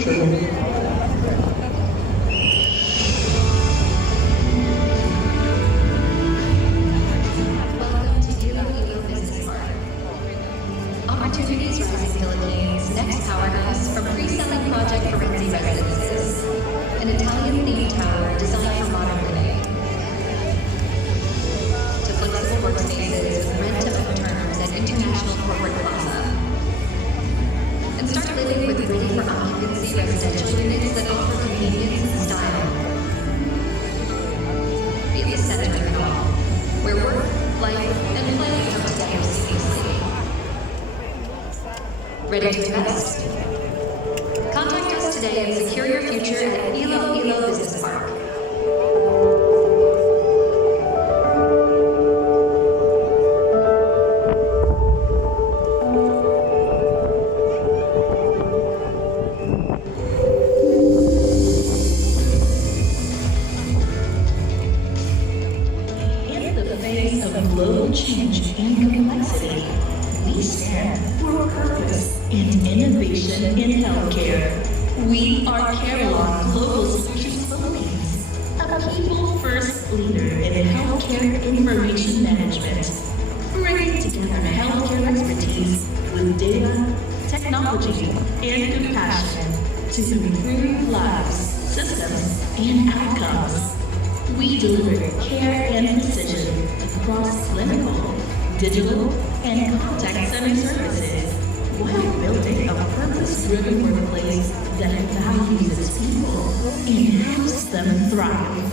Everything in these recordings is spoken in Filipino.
Welcome to Iloilo Business Park. Opportunities Rising Philippines' next powerhouse from pre-selling project for Renzi residences, an Italian-themed tower designed for modern living, to flexible workspaces with rent-to-own terms and international corporate plaza. And start living with ready-for-occupancy residential units that offer convenience and style. Be the center of it all, where work, life, and play come together seamlessly. Ready to invest? Contact us today and secure your future at Iloilo Business Park. In the face of global change and complexity, we stand for purpose and innovation in healthcare. We are Carelon Global Solutions Philippines, a people-first leader in healthcare information management, bringing together healthcare expertise with data, technology, and compassion to improve lives, systems, and outcomes. We deliver care and precision across clinical, digital, and contact center services while building a purpose-driven workplace that values its people and helps them thrive.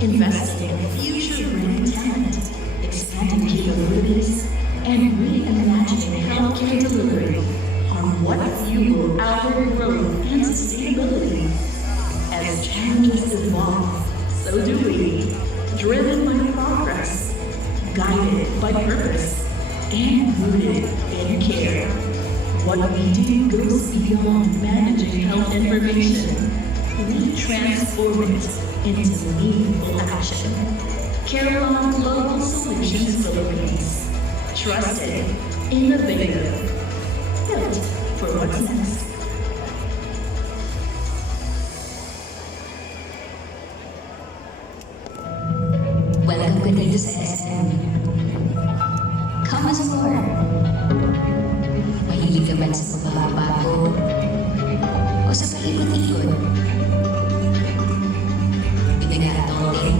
Investing in future-ready talent, expanding capabilities, and reimagining healthcare delivery are what fuel our growth and sustainability. As challenges evolve, so do we, driven by progress, guided by purpose, and rooted in care. What we do goes beyond managing health information. We transform it into meaningful action. Carelon Global Solutions Philippines. Trusted, innovative, built for what's next. Welcome ka dito sa SM. Come explore. Mahilig ka man sa pagbabago o sa paikot-ikot. Pinag-aatolin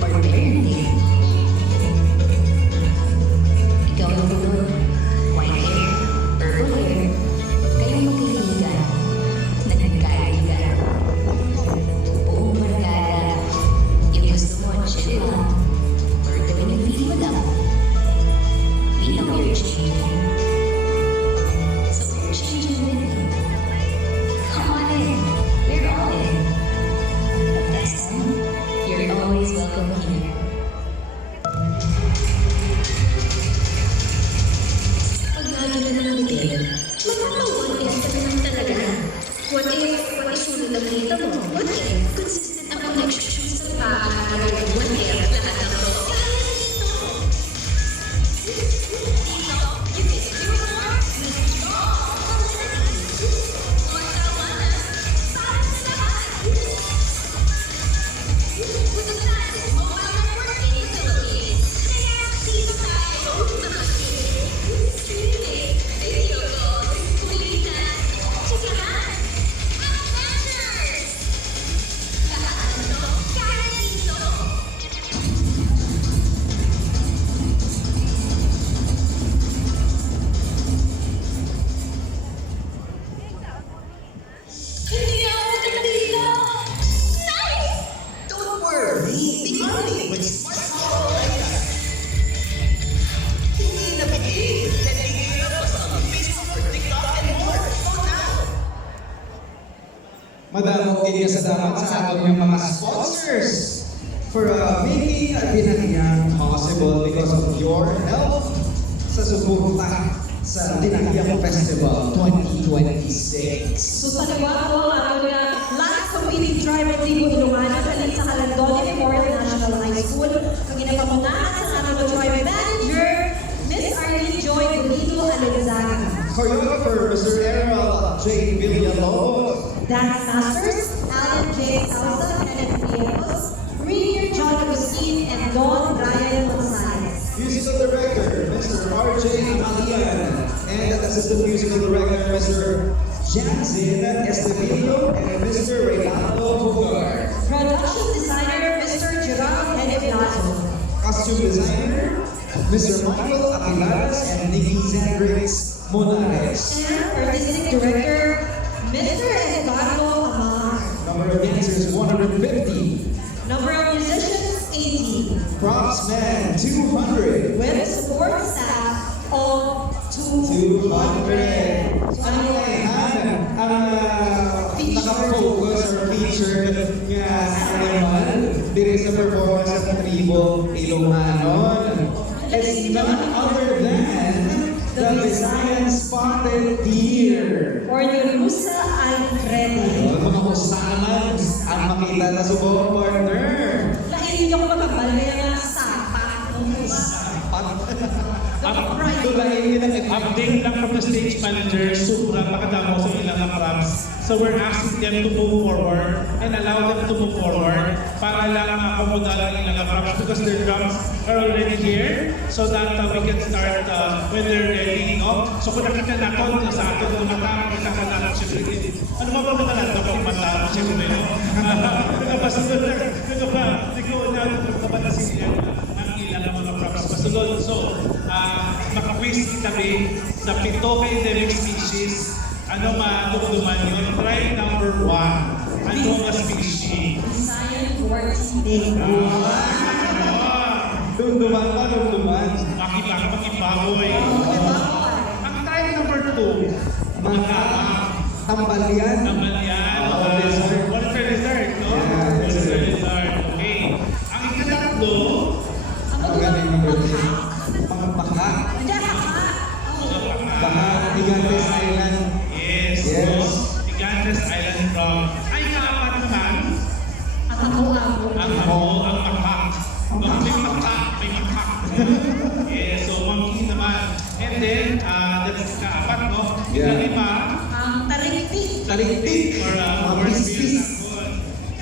or parenting. Ikaw ang bulot, white hair, purple hair, kayong magkaibigan, nagkaibigan. Buong barkada, yung gusto mo, chill lang, or gawin ang feeling mo lang. We know you're changing. So we're changing with you. Come on in. We're all in. At SM, you're always welcome here. Pag lagi na lang din, magpapa-what if ka naman talaga? What if sulit ang kita mo? What if consistent ang connection sa bahay? What if lahat ng to? Don't worry, be money with Smart Life. Hindi na bigay, nabigay na po sa Facebook, TikTok, and more. So now, Madamog din ka sa dapat sa aton yung mga sponsors for making Dinagya possible because of your help sa suporta sa Dinagya Festival 2026. So sa liwa po ang ato na last competing tribe of Tibo Ilocano kalit sa Calandone Memorial National High School. Ang ginapamunaan sa ato tribe manager, Miss Arlene Joy Benito Alenzaga. Choreographer, Mr. Errol J. Villalobos. Dance Masters, Alan J. Sousa, Kenneth Pietros, Rainier John Agustin, and Don Ryan Gonzalez. Musical Director, Mr. R.J. Malian. And Assistant Musical Director, Mr. Jansen Estevillo and Mr. Reynaldo Bugar. Production Designer, Mr. Gerardo Hedeviato. Costume Designer, Mr. Michael Aquilares and Nikki Zendrix Monares. And Artistic Director, Mr. Eduardo Amar. Number of dancers, 150. Number of musicians, 80. Props man, 200. With support staff of 200. 200. So ano kailangan ang naka-focus or featured nga animal dito sa performance ng tribo Ilocanon? It's none other than the Visayan Spotted Deer. Or the Rusa Alfredi. Mga kusaman ang makita na subo partner. Lain niyo ko magkabal kaya nga sapat ng mga Update lang from the stage manager, sobrang makadamo sa ilang mga props. So we're asking them to move forward and allow them to move forward para lang makakomoda ang ilang props because their drums are already here so that we can start when they're ready. No? So kung nakita natin sa atin ng mata, makita ka natin siyempre. Ano ba mga natin kung mata? Siyempre, no? Nagkapasunod na, nagkapasunod na sila ang ilang mga props pasunod. So, makaquiz kami sa 7 endemic species. Ano madumduman yun? Try number 1. Ano ang species? Visayan Quartz Day. Dumduman pa, dumduman. Makibagoy. Ang try number 2. Mga tambalian. Tambalyan. Lizard. Water lizard, no? Yeah, Water lizard. Okay. Ang ikatatlo, Ang galing ng birthday. Mga baka. Baka Gigantes Island. yes. Yes. Gigantes Island Frog. Ay, kaapat naman, Ang ako-ako. ang makak. May makak. Yes, so monkey naman. And then, that's kaapat, no? Yeah. Ikalima, Ang tariktik. Taliktik. or Mga horse pispis.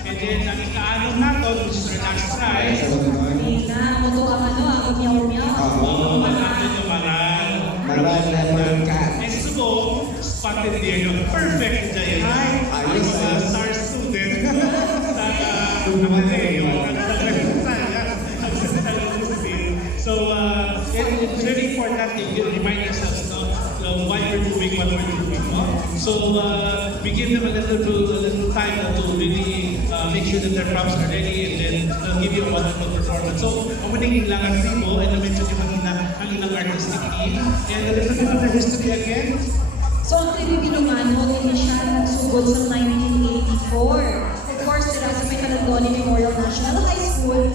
And then, ang ika-anom natin, which is our last try, Sa Lugnon. Nila, muto ang ang umyaw-umyaw. Oo. natin yung maral. Maral leopard cat. And subo, spotted deer, yung perfect dyan. Ayos, Sa ayos. star student. So, it's very important that you remind ourselves why we're doing what we're doing. No? So, we give them a little time to really make sure that their props are ready and then give you a wonderful performance. So, mamuning lang ang tribo and na-mention yung ang ilang artistic team. And a little bit of the history again. So, ang tribo Ilocano, hindi siya nagsugod sa 1984. Of course, dira sa may Calandoni Memorial National High School,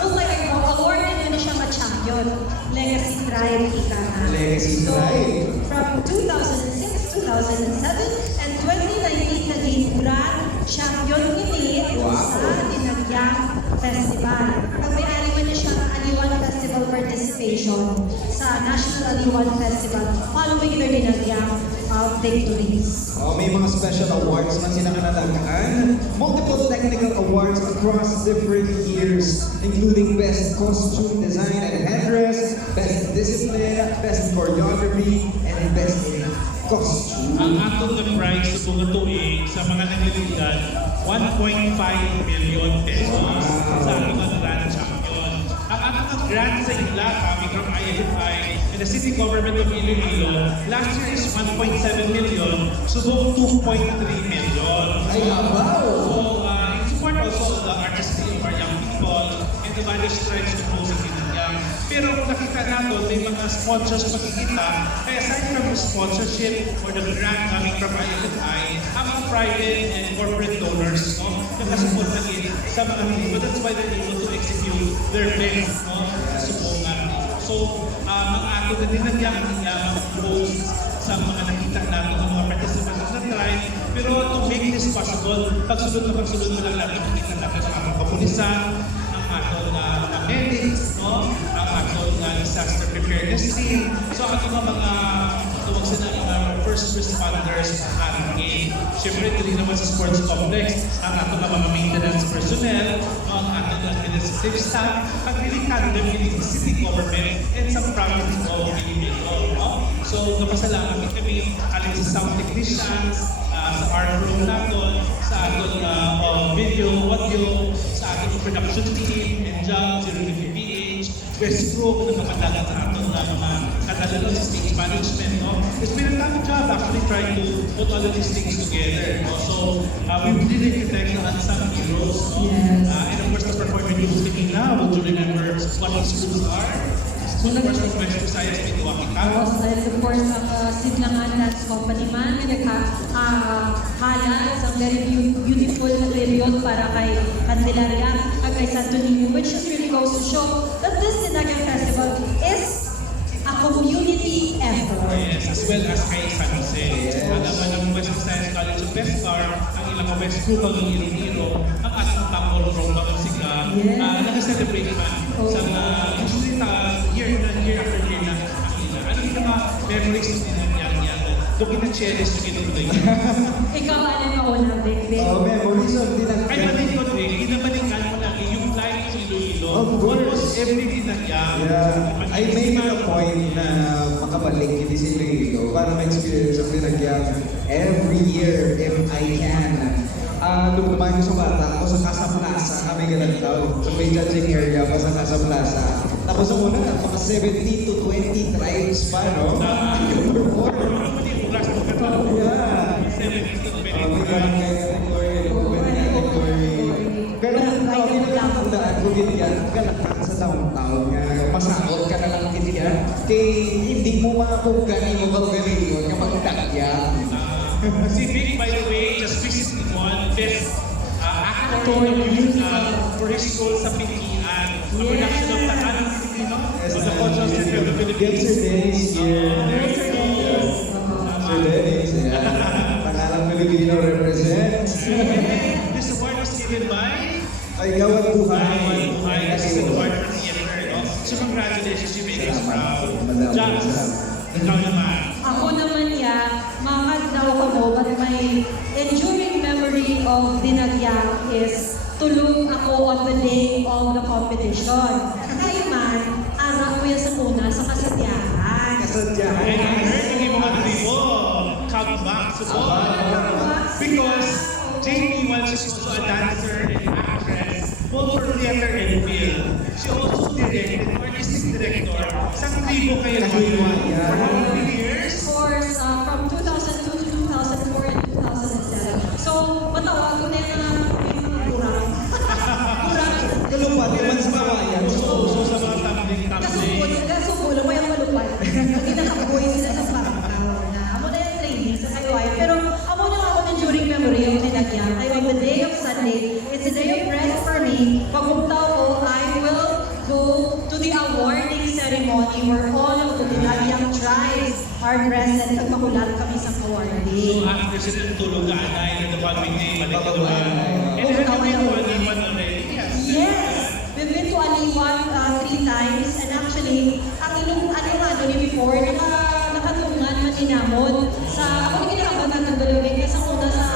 awarded na siya ma-champion. Legacy Drive, ika na. Legacy Drive. From 2006, 2007, and 2019, naging Grand Champion ini sa Dinagyang Festival. Pagmayari man niya siya ang Aliwan Festival participation sa National Aliwan Festival following their Dinagyang victories. May mga special awards man sila kanalagaan. Multiple technical awards across different years, including Best Costume Design and Headdress, Best Discipline, Best Choreography, and Best in Costume. Ang atong na prize sa buong tuig sa mga nagliligan, 1.5 million pesos sa ating mga grand champion. Ang atong grant sa ila kami from IFI and the city government of Iloilo, last year is 1.7 million, subong 2.3 million. Ay, habaw! So, in support also of the artistry of our young people and the various stripes of music in Nanyang. Pero kung nakita natin, may mga sponsors makikita. Kaya aside from the sponsorship or the grant coming from IFI, ang mga private and corporate donors, no, nakasupport na rin sa mga people. That's why they're able to execute their best, no, supungan. So, ang ato na din Nanyang posts sa mga nakita natin ng mga participants na tribe. Pero to make this possible, pagsunod mo lang natin nakita natin ang ating kapulisan, ang ating medics, no? Ang ating disaster preparedness team. So ang mga tuwag sila first responders advocate. Siyempre, ito rin naman sa sports complex, ang ating mga maintenance personnel, ang ating administrative staff, at really tandem with the city government and some provinces of Philippines. So, napasalamat kami aling sa sound technicians, sa art room natin, sa ating video, audio, sa ating production team, Enjang, 050PH, Best Group, na kapadagan sa ating mga kadalalan sa stage management. It's been a tough job actually trying to put all of these things together. So, we really reflect on some heroes. Yes. And of course, the performing groups taking now, would you remember what these groups are? School of West Science, Mituwaki Tapos, dahil of course, ang Sidlangan Dance Company man, naghahalan sa very beautiful na period para kay Candelaria at kay Santo Niño, which just really goes to show that this Sinagang Festival is a community effort. Yes, as well as kay San Jose. Alam mo ng West Science College of Pescar, ang ilang West Group ang Iloilo, ang ating tamol from Bamusika, nag-celebrate man sa usually year after year na akila. Ano yung mga memories ng yan? Doon kina-cherish yung ginunod. Ikaw, ano na una, baby? Memories of Dinagyan. Ay, malikot eh, ginabalikan mo lang yung life sa Iloilo. Of course. Almost every Dinagyan. Yeah, I made it a point na makabalik hindi si Iloilo para ma-experience ang Dinagyan every year if I can. Nung kumain ko sa bata, ako sa Casa Plaza, kami ganagtaw. Sa may judging area pa sa Casa Plaza. Tapos ang una, mga 17 to 20 tribes pa, no? Yung perform. Yeah. Pero pinagkakandaan ko ganyan, galaktan sa downtown nga, masakot ka na lang ganyan, kay hindi mo makapugani mo bang ganyan kapag takya. Si Vic, by the way, just visited one best actor for his role sa Pilipinan. Ang production of Tatanang Pilipino of the Cultural Center of the Philippines. Sir Dennis here. Sir Dennis, yeah. Pangalang Pilipino represents. This award was given by Ay, gawad buhay. Buhay. This is an award for theater. So congratulations, you make us proud. Jobs, ikaw naman. Ako naman makakadaw ko mo, but my enduring memory of Dinagyang is tulog ako on the day of the competition. Kaya man, araw ko yan sa una sa kasadyahan. Kasadyahan. And I heard yung mga tribo come back to because JP was also a dancer and actress, both for theater and film. She also directed, artistic director, sa tribo kayo for how many years? From 2002 to 2004 and 2007. So, matawag ko na yung kurang. Kalupad, naman sa kawayan. So sa mga tumbling. Kasubol, mo yung malupad. Hindi nakabuhay sila sa parang na. Amo na yung training sa kawayan. Pero amo na ako ng during memory of Dinagyang. Ay, on the day of Sunday, it's a day of rest for me. Pagpuntaw ko, I will go to the awarding ceremony where all of the Dinagyang tribes are present at makulat kami sa awarding. So after sila tulog ka na in the following day, balik ka Baka naman. wala. And then kami ko aliman already. Yes! We've been to Aliwan 3 times and actually, ang ano ni before, nakatungan man inamon sa, ako yung kinakabagan ng dalawin kasi una sa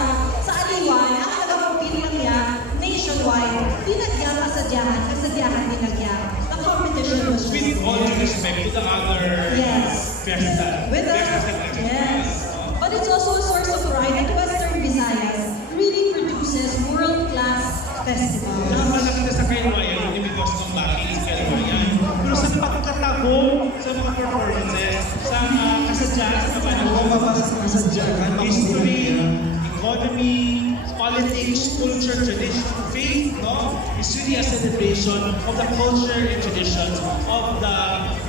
Aliwan, ang nagkakapit lang niya nationwide, dinagyan kasadyahan dinagyan. The competition was just With all due respect to the other Yes. fiesta. With us, yes. But it's also a source of pride that Western Visayas really produces world-class festivals. Nakalaki na sa Kaywayan, hindi because ng bakit sa Kaywayan. Pero sa pagkatagong sa mga performances, sa kasadyahan sa Ako panahon, mabasa ng kasadyahan, history, economy, politics, culture, tradition, faith, no? It's really a celebration of the culture and traditions of the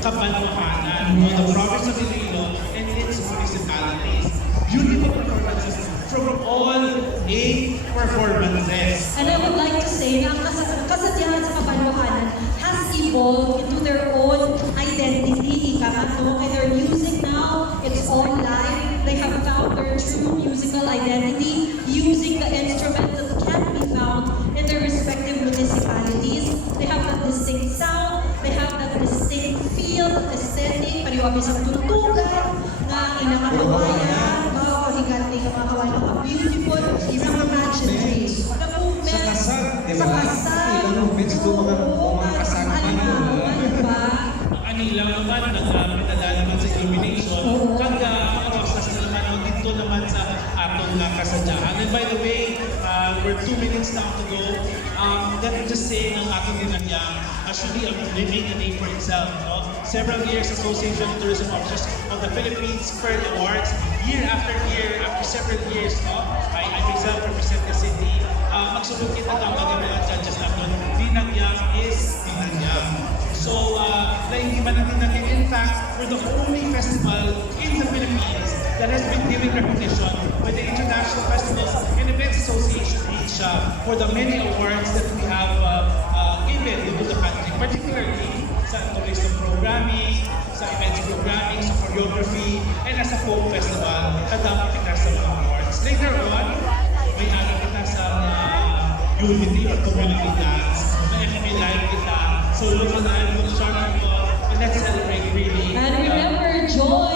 Kapanahanan, of the province of Iloilo and its municipalities. Beautiful performances from all 8 performances. And I would like to say na ang kasadyahan sa Kabanahanan has evolved into their own identity. And their music now, it's all live. They have found their true musical identity using the instruments that can be found in their respective municipalities. They have that distinct sound, they have that distinct feel, aesthetic, pariwabis ang tutugan, na inakatawayan, mga kawan, mga beautiful, isang pageantry. The movement, Sa kasal, di ba? Sa kasal. Ilang movements doon mga kasal pa Alimangan, di ba? Anilang naman nagpinadala naman sa illumination kagka mga rosas na naman ang dito naman sa atong kasadyahan. And by the way, we're 2 minutes now to go. Let me just say ng ating dinanyang actually they made a name for itself. No? Several years Association of Tourism Officers of the Philippines Spurred Awards year after several years. No? I myself represent the city. Magsubok kita ng mga judges natin. Dinanyang is dinanyang. So, na hindi man natin natin, in fact, we're the only festival in the Philippines that has been given recognition by the International Festivals and Events Association Asia for the many awards that we have given to the country, particularly sa tourism programming, sa events programming, sa choreography, and as a folk festival, kadami kita sa mga awards. Later on, may ano kita sa unity or community dance, na FMA live kita. So look at that, look sharp and let's celebrate really. And remember, joy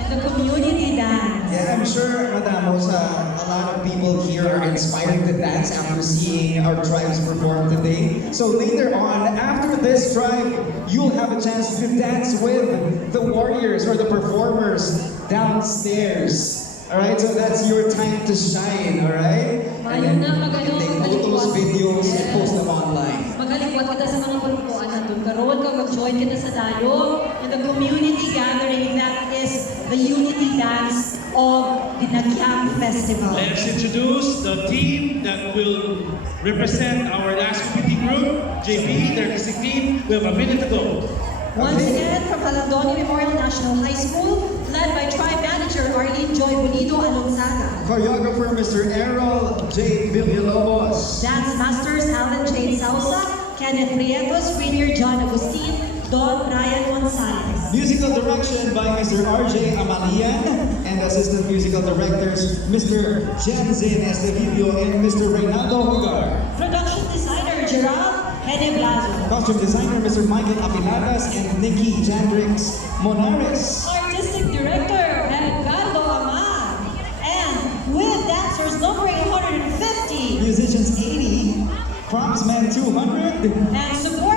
in the community dance. Yeah, I'm sure, Madam, a lot of people here are inspired to dance after seeing our tribes perform today. So later on, after this tribe, you'll have a chance to dance with the warriors or the performers downstairs. Alright, so that's your time to shine, alright? And then you can take photos, videos, and post them online. Magalikwat kita sa mga pagpuan nandun. Karoon ka, mag-join kita sa dayo in the community gathering that is the unity dance of the Nagyang Festival. Let's introduce the team that will represent our last committee group, JP, their artistic team. We have a minute to go. Once again, from Halandoni Memorial National High School, led by Tribe Manager Arlene Joy Bonido Alonzaga. Choreographer Mr. Errol J. Villalobos. Dance Masters Alan J. Sausa, Kenneth Prietos, Premier John Agustin, Don Ryan Gonzalez. Musical direction by Mr. RJ Amalian and assistant musical directors Mr. Jenzin Estevidio and Mr. Reynaldo Hugar. Production designer Gerald Hene Blazo. Costume designer Mr. Michael Apiladas and Nikki Jandrix Monares. Artistic director Edgardo Amar. And with dancers numbering 150. Musicians 80, propsmen 200. And